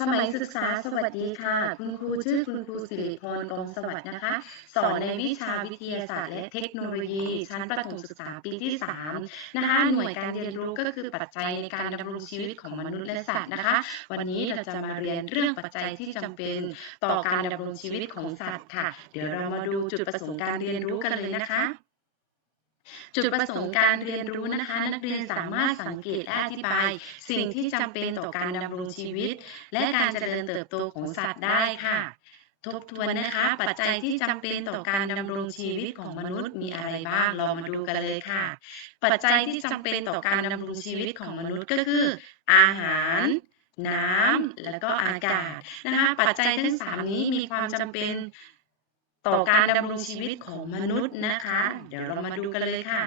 สมัยศึกษาสวัสดีค่ะ คุณครูชื่อคุณครูสิริพรกองสวัสดิ์นะคะ สอนในวิชาวิทยาศาสตร์และเทคโนโลยี ชั้นประถมศึกษาปีที่3นะคะหน่วยการเรียนรู้ก็คือปัจจัยในการดำรงชีวิตของมนุษย์และสัตว์นะคะ วันนี้เราจะมาเรียนเรื่องปัจจัยที่จำเป็นต่อการดำรงชีวิตของสัตว์ค่ะ เดี๋ยวเรามาดูจุดประสงค์การเรียนรู้กันเลยนะคะ จุดประสงค์การเรียนรู้นะคะ นักเรียนสามารถสังเกตและอธิบาย สิ่งที่จำเป็นต่อการดำรงชีวิต และการเจริญเติบโตของสัตว์ได้ค่ะ ทบทวนนะคะ ปัจจัยที่จำเป็นต่อการดำรงชีวิตของมนุษย์มีอะไรบ้างเรามาดูกันเลยค่ะ ปัจจัยที่จำเป็นต่อการดำรงชีวิตของมนุษย์ก็คือ อาหารน้ำแล้วก็อากาศนะคะ ปัจจัยทั้งสามนี้มีความจำเป็น ต่อการดำรงชีวิตของมนุษย์นะคะ เดี๋ยวเรามาดูกันเลยค่ะ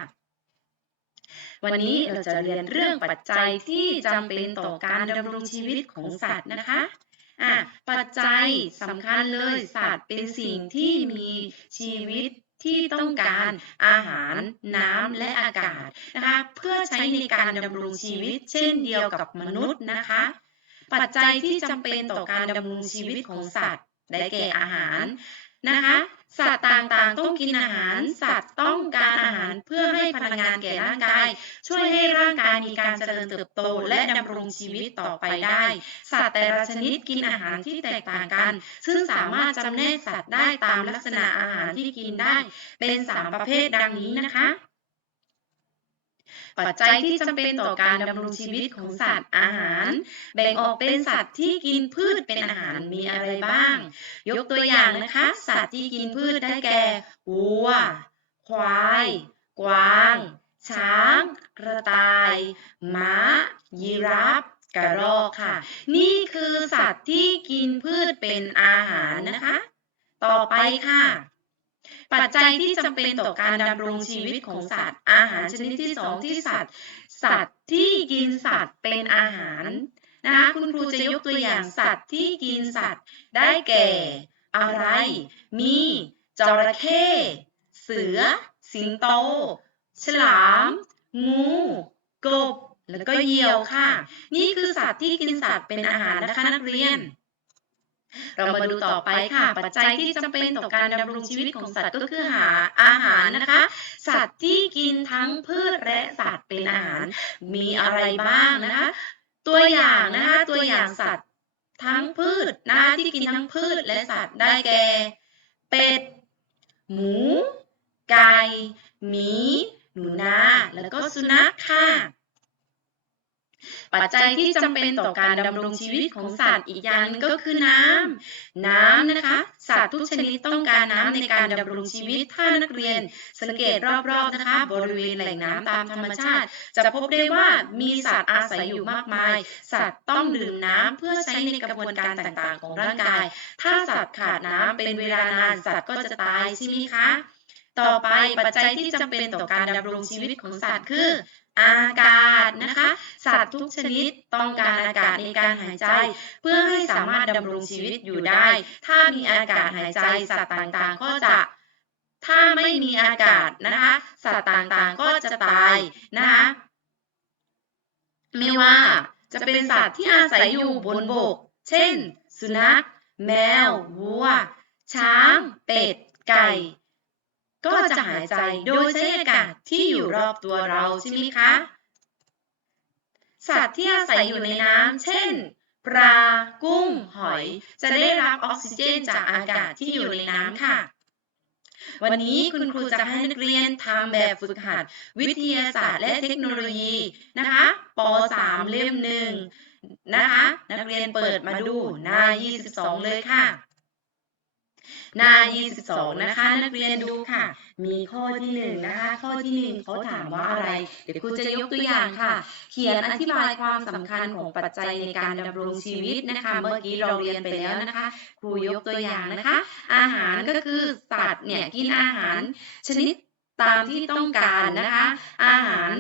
วันนี้เราจะเรียนเรื่องปัจจัยที่จำเป็นต่อการดำรงชีวิตของสัตว์นะคะอะปัจจัยสำคัญเลยสัตว์เป็นสิ่งที่มีชีวิตที่ต้องการอาหารน้ำและอากาศนะคะเพื่อใช้ในการดำรงชีวิตเช่นเดียวกับมนุษย์นะคะ ปัจจัยที่จำเป็นต่อการดำรงชีวิตของสัตว์ ได้แก่อาหาร นะคะ สัตว์ต่างๆ ต้องกินอาหาร สัตว์ต้องการอาหารเพื่อให้พลังงานแก่ร่างกาย ช่วยให้ร่างกายมีการเจริญเติบโต และดำรงชีวิตต่อไปได้ สัตว์แต่ละชนิดกินอาหารที่แตกต่างกัน ซึ่งสามารถจำแนกสัตว์ได้ตามลักษณะอาหารที่กินได้ เป็นสามประเภทดังนี้นะคะ ปัจจัยที่จำเป็นต่อการดำรงชีวิตของสัตว์อาหาร แบ่งออกเป็นสัตว์ที่กินพืชเป็นอาหารมีอะไรบ้าง ยกตัวอย่างนะคะ สัตว์ที่กินพืชได้แก่วัว ควาย กวาง ช้าง กระต่าย ม้า ยีราฟกระรอกค่ะ นี่คือสัตว์ที่กินพืชเป็นอาหารนะคะ ต่อไปค่ะ ปัจจัยที่จำเป็นต่อการดำรงชีวิตของสัตว์ อาหารชนิดที่สองที่สัตว์ สัตว์ที่กินสัตว์เป็นอาหารนะคะคุณครูจะยกตัวอย่างสัตว์ที่กินสัตว์ ได้แก่ อะไร มีจระเข้เสือ สิงโต ฉลาม งู กบ แล้วก็เหยี่ยวค่ะ นี่คือสัตว์ที่กินสัตว์เป็นอาหารนะคะนักเรียน เรามาดูต่อไปค่ะ ปัจจัยที่จำเป็นต่อการดำรงชีวิตของสัตว์ก็คือหาอาหารนะคะ สัตว์ที่กินทั้งพืชและสัตว์เป็นอาหาร มีอะไรบ้างนะคะ ตัวอย่างนะคะตัวอย่างสัตว์ทั้งพืชนะคะที่กินทั้งพืชและสัตว์ได้แก่ เป็ด หมู ไก่ หมี หนูนา แล้วก็สุนัขค่ะ ปัจจัยที่จำเป็นต่อการดำรงชีวิตของสัตว์อีกอย่างหนึงก็คือน้ำน้ำนะคะ สัตว์ทุกชนิดต้องการน้ำในการดำรงชีวิตถ้านักเรียน สังเกตรอบๆนะคะ บริเวณแหล่งน้ำตามธรรมชาติ จะพบได้ว่ามีสัตว์อาศัยอยู่มากมาย สัตว์ต้องดื่มน้ำเพื่อใช้ในกระบวนการต่างๆ ของร่างกาย ถ้าสัตว์ขาดน้ำเป็นเวลานานสัตว์ก็จะตายใช่ไหมคะ ต่อไปปัจจัยที่จำเป็นต่อการดำรงชีวิตของสัตว์คือ อากาศนะคะ สัตว์ทุกชนิดต้องการอากาศในการหายใจ เพื่อให้สามารถดำรงชีวิตอยู่ได้ ถ้ามีอากาศหายใจสัตว์ต่างๆ ก็จะถ้าไม่มีอากาศนะคะ สัตว์ต่างๆก็จะตายนะคะไม่ว่าจะเป็นสัตว์ที่อาศัยอยู่บนบก เช่น สุนัข แมว วัว ช้าง เป็ด ไก่ ก็จะหายใจโดยใช้อากาศที่อยู่รอบตัวเราใช่ไหมคะ สัตว์ที่อาศัยอยู่ในน้ำเช่น ปลา กุ้ง หอย จะได้รับออกซิเจนจากอากาศที่อยู่ในน้ำค่ะ วันนี้คุณครูจะให้นักเรียนทำแบบฝึกหัด วิทยาศาสตร์และเทคโนโลยีนะคะป .3 เล่มหนึ่งนะคะ นักเรียนเปิดมาดูหน้า 22 เลยค่ะ หน้า 22 นะคะ นักเรียนดูค่ะ มีข้อที่หนึ่งนะคะ ข้อที่หนึ่งเขาถามว่าอะไร เดี๋ยวครูจะยกตัวอย่างค่ะ เขียนอธิบายความสำคัญของปัจจัยในการดำรงชีวิตนะคะ เมื่อกี้เราเรียนไปแล้วนะคะ ครูยกตัวอย่างนะคะ อาหารก็คือสัตว์เนี่ยกินอาหารชนิดตามที่ต้องการนะคะ อาหาร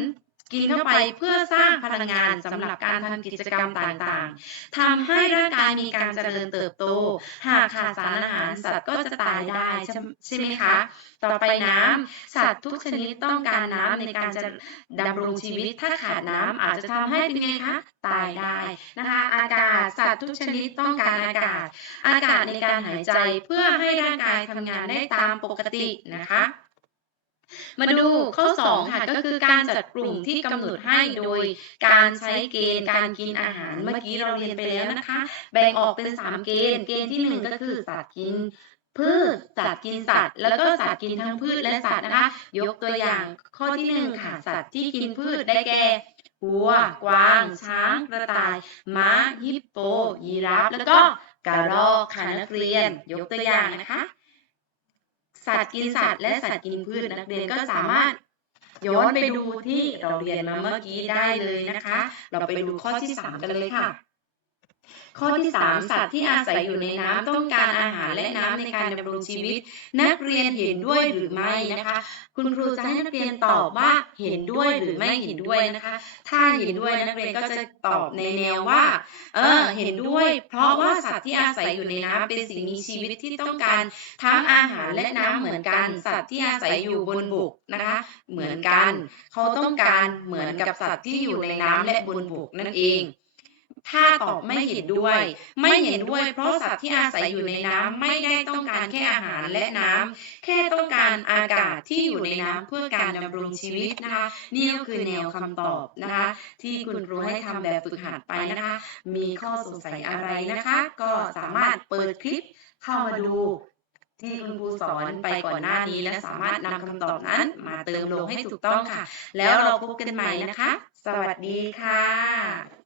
กินเข้าไปเพื่อสร้างพลังงานสำหรับการทำกิจกรรมต่างๆทำให้ร่างกายมีการเจริญเติบโต หากขาดสารอาหารสัตว์ก็จะตายได้ใช่ใชไหมคะ ต่อไปน้ำสัตว์ทุกชนิดต้องการน้ำในการจะดำรงชีวิต ถ้าขาดน้ำอาจจะทำให้เป็นไงคะตายได้นะคะ อากาศสัตว์ทุกชนิดต้องการอากาศ อากาศในการหายใจเพื่อให้ร่างกายทำงานได้ตามปกตินะคะ มาดูข้อ2ค่ะก็คือการจัดกลุ่มที่กำหนดให้โดยการใช้เกณฑ์การกินอาหารเมื่อกี้เราเรียนไปแล้วนะคะ แบ่งออกเป็น 3 เกณฑ์ เกณฑ์ที่ 1 ก็คือสัตว์กินพืชสัตว์กินสัตว์ แล้วก็สัตว์กินทั้งพืชและสัตว์นะคะยกตัวอย่างข้อที่ 1 ค่ะ สัตว์ที่กินพืชได้แก่วัว กวาง ช้าง กระต่าย ม้า ฮิปโป ยีราฟ แล้วก็กระรอกค่ะนักเรียน ยกตัวอย่างนะคะ สัตว์กินสัตว์และสัตว์กินพืชนักเรียนก็สามารถย้อนไปดูที่เราเรียนมาเมื่อกี้ได้เลยนะคะ เราไปดูข้อที่ 3 กันเลยค่ะ ข้อที่3สัตว์ที่อาศัยอยู่ในน้ำต้องการอาหารและน้ำในการดำรงชีวิต นักเรียนเห็นด้วยหรือไม่นะคะ คุณครูจะให้นักเรียนตอบว่าเห็นด้วยหรือไม่เห็นด้วยนะคะ ถ้าเห็นด้วยนักเรียนก็จะตอบในแนวว่า เออ เห็นด้วย เพราะว่าสัตว์ที่อาศัยอยู่ในน้ำเป็นสิ่งมีชีวิตที่ต้องการทั้งอาหารและน้ำเหมือนกัน สัตว์ที่อาศัยอยู่บนบกนะคะเหมือนกัน เขาต้องการเหมือนกับสัตว์ที่อยู่ในน้ำและบนบกนั่นเอง ถ้าตอบไม่เห็นด้วย ไม่เห็นด้วย เพราะสัตว์ที่อาศัยอยู่ในน้ำไม่ได้ต้องการแค่อาหารและน้ำแค่ต้องการอากาศที่อยู่ในน้ำเพื่อการดำรงชีวิตนะคะนี่ก็คือแนวคำตอบนะคะ ที่คุณครูให้ทำแบบฝึกหัดไปนะคะ มีข้อสงสัยอะไรนะคะ ก็สามารถเปิดคลิปเข้ามาดูที่คุณครูสอนไปก่อนหน้านี้และสามารถนำคำตอบนั้น มาเติมลงให้ถูกต้องค่ะ แล้วเราพบกันใหม่นะคะ สวัสดีค่ะ